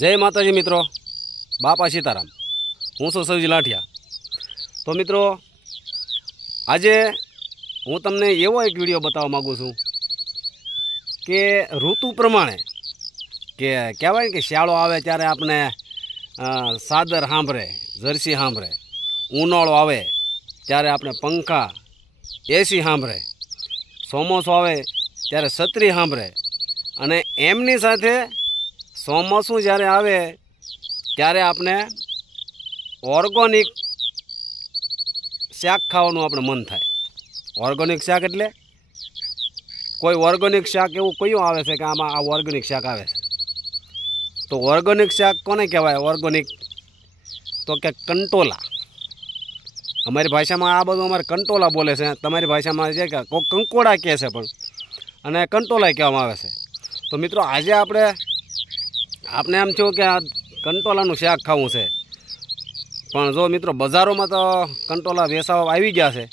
जय माताजी मित्रों, बापा सीताराम। हूँ छुं सवजी लाठिया। तो मित्रों, आज हूँ तमने एवो एक विडियो बतावा मागू छूं के ऋतु प्रमाणे के कहेवाय के शियाळो आवे त्यारे आपने सादर सांभळे, जर्सी सांभळे, उनाळो आवे त्यारे आपने पंखा, एसी सांभळे, ચોમાસું આવે ત્યારે છત્રી સાંભળે અને એમની સાથે ચોમાસું જ્યારે આવે ત્યારે આપણે ઓર્ગોનિક શાક ખાવાનું આપણે મન થાય। ઓર્ગોનિક શાક એટલે કોઈ ઓર્ગોનિક શાક એવું કયું આવે છે કે આમાં આ ઓર્ગોનિક શાક આવે છે? તો ઓર્ગોનિક શાક કોને કહેવાય? ઓર્ગોનિક તો કે કંટોલા। અમારી ભાષામાં આ બધું અમારે કંટોલા બોલે છે, તમારી ભાષામાં છે કે કોઈ કંકોડા કહે છે પણ, અને કંટોલા કહેવામાં આવે છે। તો મિત્રો આજે આપણે એમ થયું કે આ કંટોલાનું શાક ખાવું છે, પણ જો મિત્રો બજારોમાં તો કંટોલા વેચાવા આવી ગયા છે,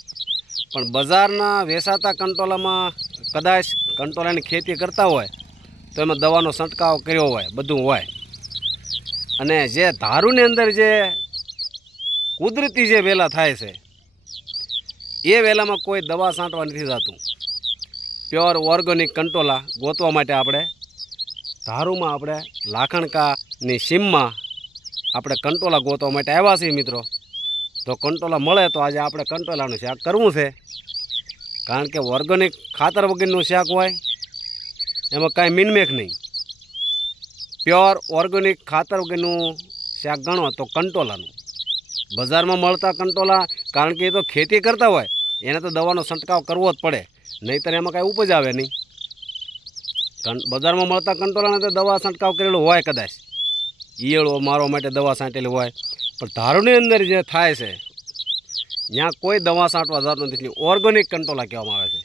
પણ બજારના વેચાતા કંટોલામાં કદાચ કંટોલાની ખેતી કરતા હોય તો એમાં દવાનો છંટકાવ કર્યો હોય, બધું હોય, અને જે ધારુની અંદર જે કુદરતી જે વેલા થાય છે એ વેલામાં કોઈ દવા છાંટવા નથી જતું। પ્યોર ઓર્ગેનિક કંટોલા ગોતવા માટે આપણે ધારુમાં આપણે લાખણકાની સીમમાં આપણે કંટોલા ગોતવા માટે આવ્યા છીએ મિત્રો। તો કંટોલા મળે તો આજે આપણે કંટોલાનું શાક કરવું છે, કારણ કે ઓર્ગેનિક ખાતર વગરનું શાક હોય એમાં કાંઈ મિનમેક નહીં। પ્યોર ઓર્ગેનિક ખાતર વગરનું શાક ગણો તો કંટોલાનું। બજારમાં મળતા કંટોલા, કારણ કે એ તો ખેતી કરતા હોય એને તો દવાનો છંટકાવ કરવો જ પડે, નહીંતર એમાં કાંઈ ઉપજ આવે નહીં। બજારમાં મળતા કંટોલાને તો દવા છંટકાવ કરેલો હોય, કદાચ ઈયળો મારવા માટે દવા છાંટેલી હોય, પણ ધારુની અંદર જે થાય છે ત્યાં કોઈ દવા છાંટવા જતું નથી। ઓર્ગેનિક કંટોલા કહેવામાં આવે છે।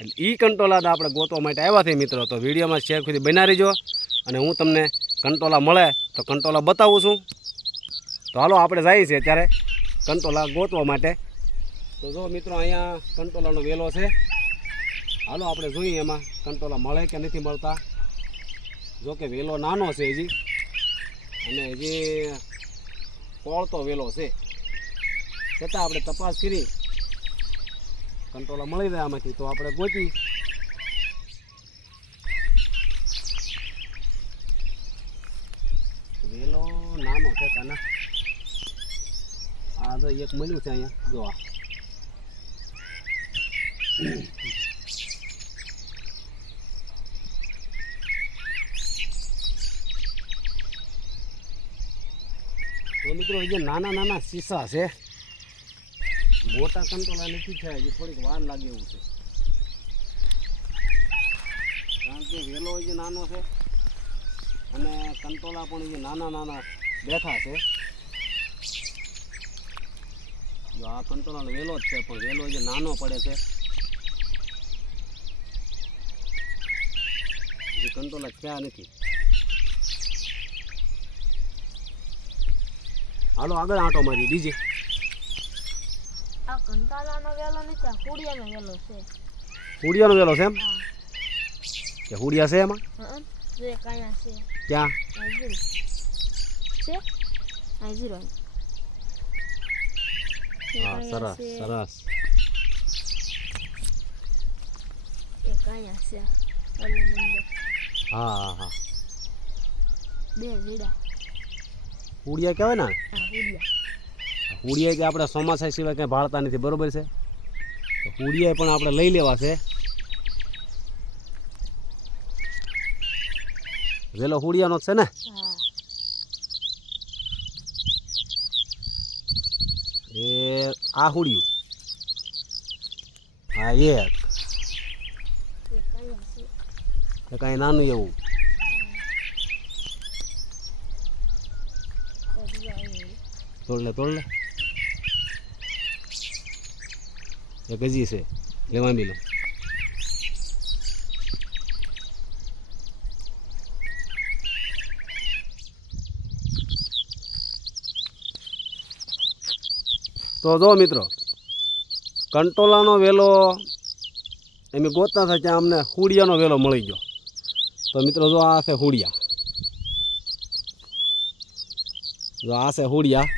એટલે એ કંટોલા આપણે ગોતવા માટે આવ્યા છીએ મિત્રો। તો વિડીયોમાં શેર સુધી બના રહીજો, અને હું તમને કંટોલા મળે તો કંટોલા બતાવું છું। તો હાલો આપણે જઈએ છીએ અત્યારે કંટોલા ગોતવા માટે। તો જો મિત્રો અહીંયા કંટોલાનો વેલો છે, હાલો આપણે જોઈએ એમાં કંટોલા મળે કે નથી મળતા। જો કે વેલો નાનો છે હજી, અને હજી કોળતો વેલો છે, છતાં આપણે તપાસ કરી કંટોલા મળી જાય આમાંથી તો આપણે ગોતી। વેલો નાનો છે કાના, આ જો એક મળ્યું છે અહીંયા, જો આ તો મિત્રો હજી નાના નાના શીશા છે, મોટા કંટોલા નથી થયા, હજી થોડીક વાર લાગે એવું છે, કારણ કે વેલો હજી નાનો છે અને કંટોલા પણ હજી નાના નાના બેઠા છે। જો આ કંટોલાનો વેલો જ છે, પણ વેલો હજી નાનો પડે છે, હજી કંટોલા થયા નથી। હાલો આગળ આંટો મારી બીજી। આ કંટાલાનો વેલો નથી, આ હુડિયાનો વેલો છે। હુડિયાનો વેલો છે એમ? કે હુડિયા છે એમાં? જે કાયા છે ક્યાં છે આ ઝીરો। હા, સરસ સરસ। એ કાયા છે ઓલો નંબર। હા હા હા, બે જીડા હુડિયા કહેવાય ને? આ હુડિયા। હુડિયા કે આપણે ચોમાસા સિવાય કંઈ ભાળતા નથી, બરોબર છે? તો હુડિયા પણ આપણે લઈ લેવા છે। વેલો હુડિયાનો જ છે ને? હા, એ આ હુડિયું, હા એક એ કાયા છે। એ કાંઈ નાનું એવું, તોડ લે તોડ લે, એક હજી છે, લેવા મી લો। તો જો મિત્રો કંટોલાનો વેલો એમ ગોતતા થાય ત્યાં અમને હુડિયાનો વેલો મળી ગયો। તો મિત્રો જો આ છે હુડિયા, જો આ છે હુડિયા.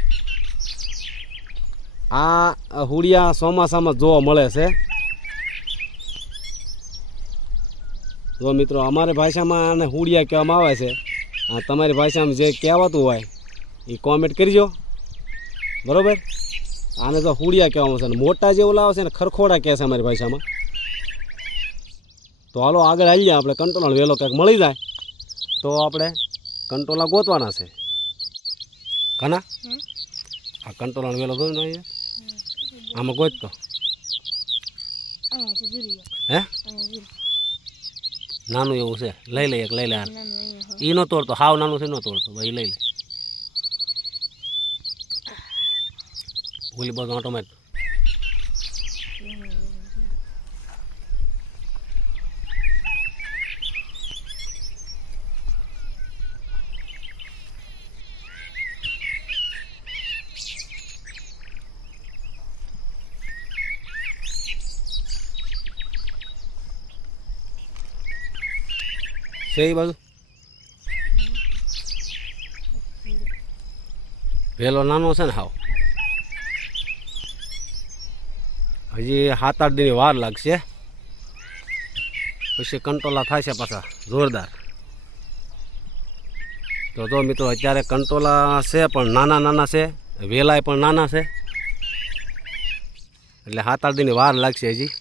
આ હુડિયા ચોમાસામાં જોવા મળે છે. જો મિત્રો અમારી ભાષામાં આને હુડિયા કહેવામાં આવે છે. તમારી ભાષામાં જે કહેવાતું હોય એ કોમેન્ટ કરજો, બરાબર. આને તો હુડિયા કહેવામાં છે. અને મોટા જે ઓલા આવે છે ને ખરખોડા કહે છે અમારી ભાષામાં. તો હાલો આગળ આવી જાય આપણે. કંટોલાનો વેલો કંઈક મળી જાય તો આપણે કંટોલા ગોતવાના છે. કાના આ કંટોલાનો વેલો તો અહીંયા આમાં ગોતતો અહીંયા છે જુરી એક. હે અહીંયા જુરી. નાનું એવું છે, લઈ લે એક, લઈ લે. નાનું અહીંયા એ ન તોડતો, હાવ નાનું છે, ન તોડતો ભાઈ, લઈ લે. ઓલી બાજુ આંટો માર. છે એ બાજુ વેલો નાનો છે ને હાવ. હજી 7-8 દિનની વાર લાગશે, પછી કંટોલા થાય છે પાછા જોરદાર. તો જો મિત્રો અત્યારે કંટોલા છે પણ નાના નાના છે, વેલાય પણ નાના છે, એટલે 7-8 દિનની વાર લાગશે હજી.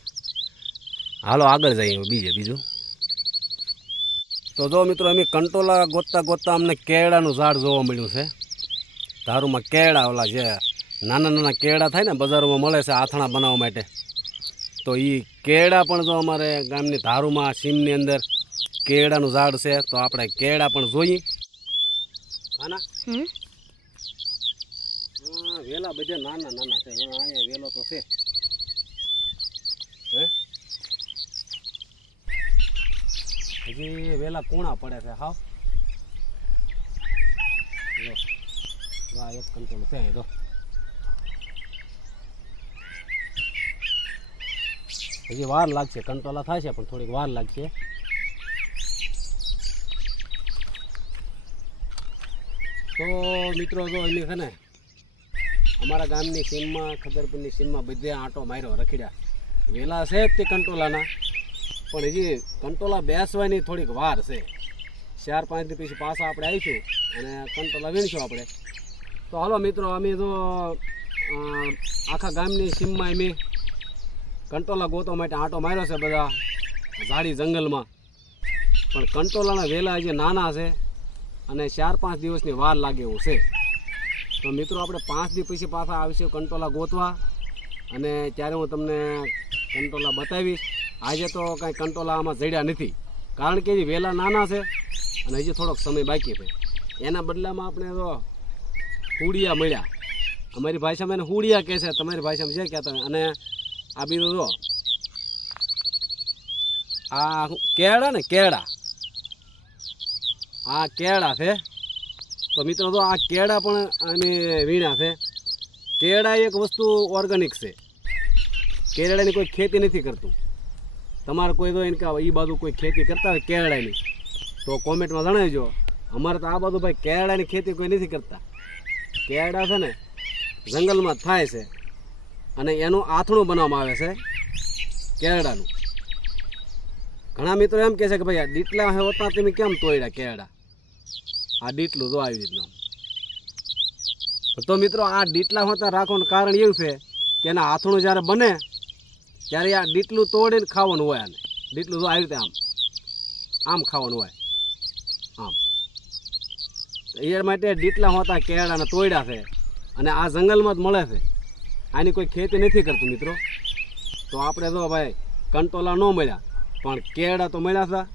હાલો આગળ જઈએ બીજું. તો જો મિત્રો અમે કંટોલા ગોતતા ગોતતા અમને કેળાનું ઝાડ જોવા મળ્યું છે. ધારુમાં કેળા, ઓલા જે નાના નાના કેળા થાય ને બજારોમાં મળે છે આથણા બનાવવા માટે, તો એ કેળા પણ જો અમારે ગામની ધારુમાં સીમની અંદર કેળાનું ઝાડ છે. તો આપણે કેળા પણ જોઈએ. આના વેલા બધે નાના નાના છે. અહીંયા વેલો તો છે. હજી વેલા કૂણા પડે છે હાવ. એક કંટોલો છે તો હજી વાર લાગશે. કંટોલા થાય છે પણ થોડીક વાર લાગશે. તો મિત્રો જો એની છે ને અમારા ગામની સીમમાં, ખદરપુરની સીમમાં બધે આંટો માર્યો, રખડ્યા. વેલા છે જ તે કંટોલાના, પણ હજી કંટોલા બેસવાની થોડીક વાર છે. 4-5 દી પછી પાછા આપણે આવીશું અને કંટોલા વીણશું આપણે. તો હાલો મિત્રો, અમે તો આખા ગામની સીમમાં અમે કંટોલા ગોતવા માટે આંટો માર્યો છે બધા ઝાડી જંગલમાં, પણ કંટોલાના વેલા હજી નાના છે અને 4-5 દિવસની વાર લાગે એવું છે. તો મિત્રો આપણે 5 દી પછી પાછા આવીશું કંટોલા ગોતવા, અને ત્યારે હું તમને કંટોલા બતાવીશ. આજે તો કાંઈ કંટોલા આમાં જડ્યા નથી, કારણ કે હજી વેલા નાના છે અને હજી થોડોક સમય બાકી છે. એના બદલામાં આપણે તો હુડિયા મળ્યા. અમારી ભાષામાં એને હુડિયા કહે છે, તમારી ભાષામાં જે કહેતા હોય. અને આ બીજું જો આ કેળા ને કેળા, આ કેળા છે. તો મિત્રો જો આ કેળા પણ અમે વીણ્યા છે. કેળા એક વસ્તુ ઓર્ગેનિક છે. કેળાની કોઈ ખેતી નથી કરતું. તમારે કોઈ તો એને કે એ બાજુ કોઈ ખેતી કરતા હોય કેળાની તો કોમેન્ટમાં જણાવજો. અમારે તો આ બાજુ ભાઈ કેળાની ખેતી કોઈ નથી કરતા. કેળા છે ને જંગલમાં થાય છે અને એનું આથણું બનાવવામાં આવે છે કેળાનું. ઘણા મિત્રો એમ કહે છે કે ભાઈ આ ડીટલા હોતા તમે કેમ તોડ્યા કેળા? આ ડીટલું જો આવી રીતનું. તો મિત્રો આ ડીટલા હોતા રાખવાનું કારણ એવું છે કે એના આથણું જ્યારે બને ત્યારે આ ડીટલું તોડીને ખાવાનું હોય. આને ડીટલું જો આવી રીતે આમ ખાવાનું હોય, આમ. એ માટે ડીટલા હોતા કેળાને તોડ્યા છે અને આ જંગલમાં જ મળે છે. આની કોઈ ખેતી નથી કરતું મિત્રો. તો આપણે તો ભાઈ કંટોલા ન મળ્યા પણ કેળા તો મળ્યા હતા.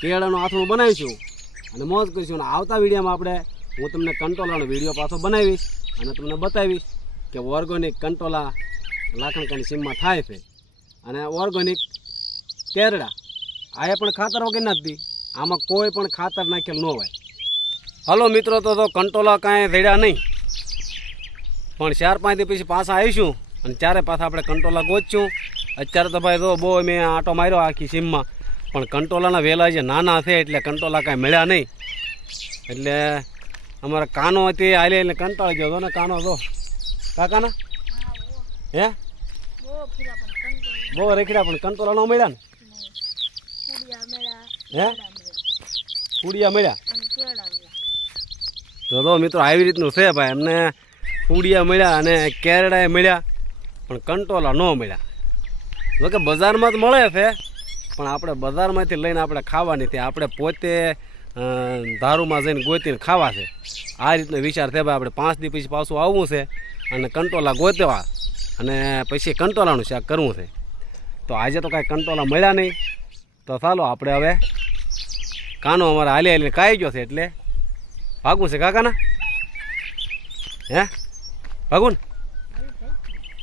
કેળાનું આથણું બનાવીશું અને મોજ કરીશું. અને આવતા વિડીયોમાં આપણે હું તમને કંટોલાનો વિડીયો પાછો બનાવીશ અને તમને બતાવીશ કે ઓર્ગેનિક કંટોલા લાખણકાની સીમમાં થાય છે અને ઓર્ગેનિક કેરડા. આ પણ ખાતર વગરના જ દી, આમાં કોઈ પણ ખાતર નાખેલ ન હોય. હલો મિત્રો, તો કંટોલા કાંઈ જડ્યા નહીં, પણ 4-5 દી પછી પાછા આવીશું અને ત્યારે પાછા આપણે કંટોલા ગોતશું. અત્યારે તો ભાઈ તો બહુ મેં આંટો માર્યો આખી સીમમાં, પણ કંટોલાના વેલા જે નાના છે એટલે કંટોલા કાંઈ મળ્યા નહીં. એટલે અમારે કાનો હતી હાલે એટલે કંટાળી ગયો હતો ને કાનો તો કાકાના હા હે બહુ ફીરા પણ કંટ્રોલ બહુ રેખડા પણ કંટોલા ન મળ્યા ને કુડિયા મેળા હે કુડિયા મળ્યા અને કેળા મેળા તો મિત્રો આવી રીતનું છે ભાઈ એમને કુડિયા મળ્યા અને કેરડા મળ્યા પણ કંટોલા ન મળ્યા જોકે બજારમાં જ મળે છે પણ આપણે બજારમાંથી લઈને આપણે ખાવાની છે આપણે પોતે ધારુમાં જઈને ગોતીને ખાવા છે આ રીતનો વિચાર છે ભાઈ આપણે 5 દી પછી પાછું આવવું છે અને કંટોલા ગોતવા અને પછી કંટોલાનું શાક કરવું છે તો આજે તો કાંઈ કંટોલા મળ્યા નહીં તો ચાલો આપણે હવે કાનો અમારે હાલી હાલીને કાઈ ગયો છે એટલે ભાગવું છે કાકાના હે ભાગું ને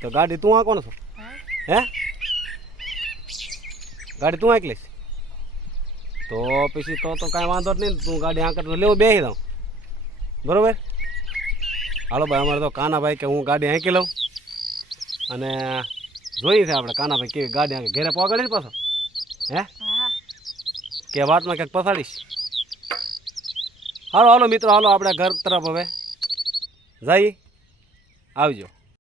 તો ગાડી તું આંકો છો હે ગાડી તું આંકી લઈશ તો પછી તો કાંઈ વાંધો જ નહીં ને તું ગાડી આંકે તો લેવું બેસી દઉં બરાબર હાલો ભાઈ અમારે તો કાનાભાઈ કે હું ગાડી આંકી લઉં અને જોઈએ છે આપણે કાનાભાઈ કેવી ગાડી આંકે ઘેરે પગાડીશ પાછો હે હા કે વાતમાં ક્યાંક પસાડીશ હાલો હાલો મિત્રો હાલો આપણે ઘર તરફ હવે જઈ આવજો